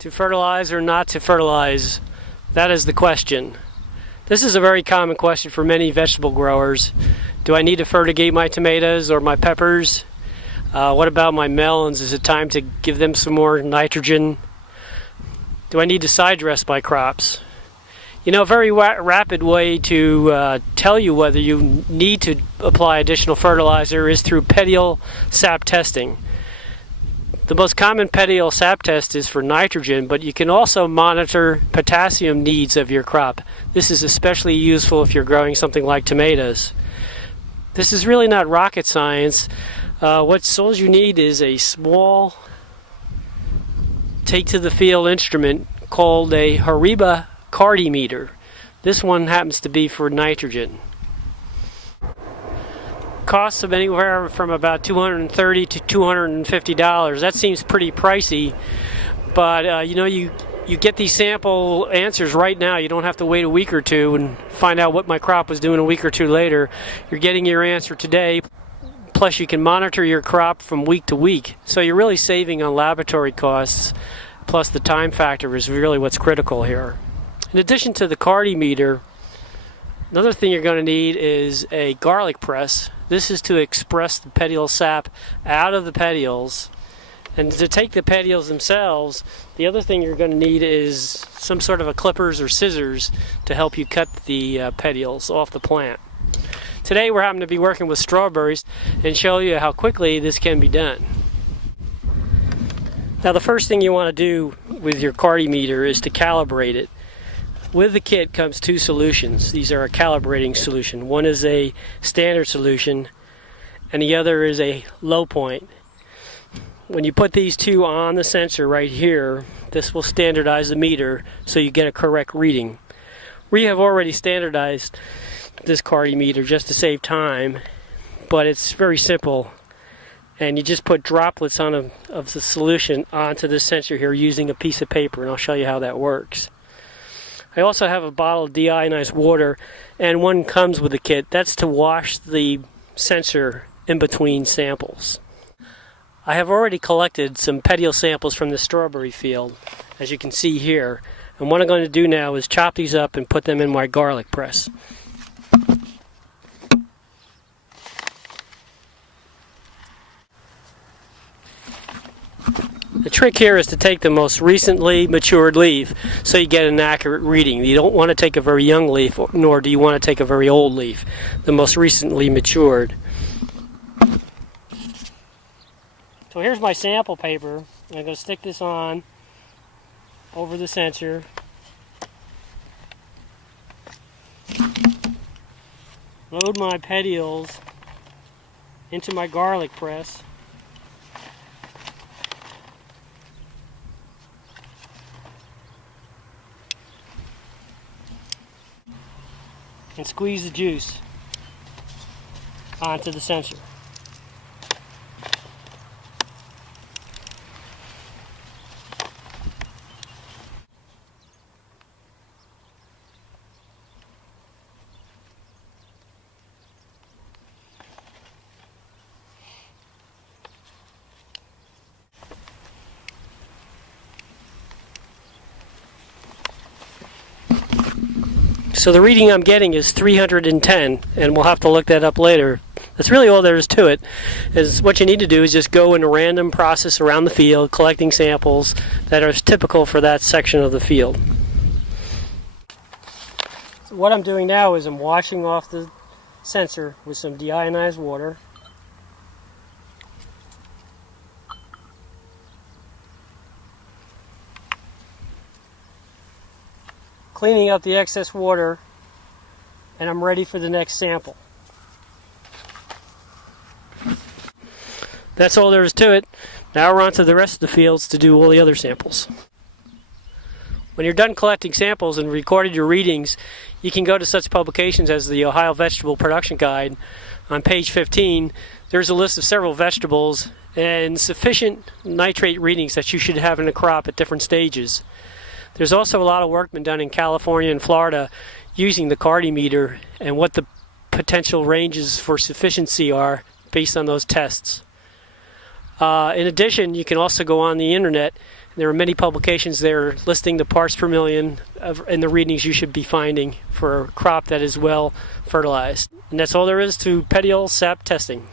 To fertilize or not to fertilize? That is the question. This is a very common question for many vegetable growers. Do I need to fertigate my tomatoes or my peppers? What about my melons? Is it time to give them some more nitrogen? Do I need to side dress my crops? You know, a very rapid way to tell you whether you need to apply additional fertilizer is through petiole sap testing. The most common petiole sap test is for nitrogen, but you can also monitor potassium needs of your crop. This is especially useful if you're growing something like tomatoes. This is really not rocket science. All you need is a small take-to-the-field instrument called a Cardymeter. This one happens to be for nitrogen. Costs of anywhere from about $230 to $250. That seems pretty pricey, but you get these sample answers right now. You don't have to wait a week or two and find out what my crop was doing a week or two later. You're getting your answer today, plus you can monitor your crop from week to week. So you're really saving on laboratory costs, plus the time factor is really what's critical here. In addition to the Cardymeter, another thing you're going to need is a garlic press. This is to express the petiole sap out of the petioles. And to take the petioles themselves, the other thing you're going to need is some sort of a clippers or scissors to help you cut the petioles off the plant. Today we're having to be working with strawberries and show you how quickly this can be done. Now the first thing you want to do with your Cardymeter is to calibrate it. With the kit comes two solutions. These are a calibrating solution. One is a standard solution and the other is a low point. When you put these two on the sensor right here, this will standardize the meter so you get a correct reading. We have already standardized this Cardymeter just to save time, but it's very simple. And you just put droplets of the solution onto the sensor here using a piece of paper, and I'll show you how that works. I also have a bottle of deionized water, and one comes with the kit. That's to wash the sensor in between samples. I have already collected some petiole samples from the strawberry field, as you can see here. And what I'm going to do now is chop these up and put them in my garlic press. The trick here is to take the most recently matured leaf so you get an accurate reading. You don't want to take a very young leaf, nor do you want to take a very old leaf. The most recently matured. So here's my sample paper. I'm going to stick this on over the sensor. Load my petioles into my garlic press. And squeeze the juice onto the sensor. So the reading I'm getting is 310, and we'll have to look that up later. That's really all there is to it. Is what you need to do is just go in a random process around the field, collecting samples that are typical for that section of the field. So what I'm doing now is I'm washing off the sensor with some deionized water. Cleaning out the excess water, and I'm ready for the next sample. That's all there is to it. Now we're on to the rest of the fields to do all the other samples. When you're done collecting samples and recorded your readings, you can go to such publications as the Ohio Vegetable Production Guide. On page 15, there's a list of several vegetables and sufficient nitrate readings that you should have in a crop at different stages. There's also a lot of work been done in California and Florida using the Cardymeter and what the potential ranges for sufficiency are based on those tests. In addition, you can also go on the internet There are many publications there listing the parts per million and the readings you should be finding for a crop that is well fertilized. And that's all there is to petiole sap testing.